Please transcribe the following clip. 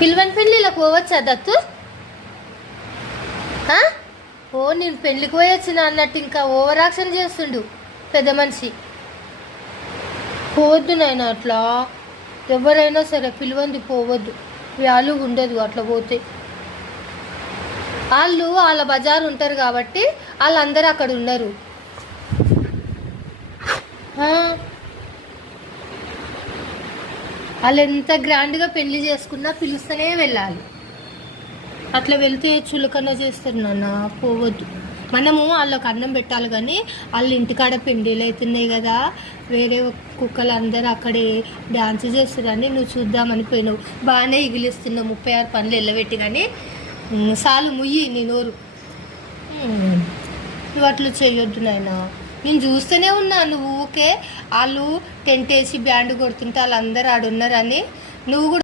పిల్వని పెళ్ళిళ్ళకి పోవచ్చా దత్తు? ఓ నేను పెళ్ళికి పోయొచ్చిన అన్నట్టు ఇంకా ఓవర్ యాక్షన్ చేస్తుండు పెద్ద మనిషి. పోవద్దు నాయన అట్లా, ఎవరైనా సరే పిలువంది పోవద్దు, వ్యాలు ఉండదు అట్లా పోతే. వాళ్ళ బజారు ఉంటారు కాబట్టి వాళ్ళందరూ అక్కడ ఉన్నారు. వాళ్ళు ఎంత గ్రాండ్గా పెళ్లి చేసుకున్నా పిలుస్తూనే వెళ్ళాలి. అట్లా వెళ్తే చులకన చేస్తారు నాన్న, పోవద్దు. మనము వాళ్ళకి అన్నం పెట్టాలి కానీ వాళ్ళు ఇంటికాడ పెండిలు అవుతున్నాయి కదా, వేరే కుక్కలు అందరూ అక్కడే డ్యాన్స్ చేస్తారని నువ్వు చూద్దామని పోయినావు. బాగానే ఇగిలిస్తున్నావు 36 పనులు వెళ్ళబెట్టి, కానీ సాలు ముయ్యి నీ నోరు. నువ్వు అట్లా చేయొద్దు నాయన. నేను చూస్తూనే ఉన్నా నువ్వు ఊకే వాళ్ళు టెంట్ వేసి బ్యాండ్ కొడుతుంటే వాళ్ళందరూ ఆడున్నారని. నువ్వు కూడా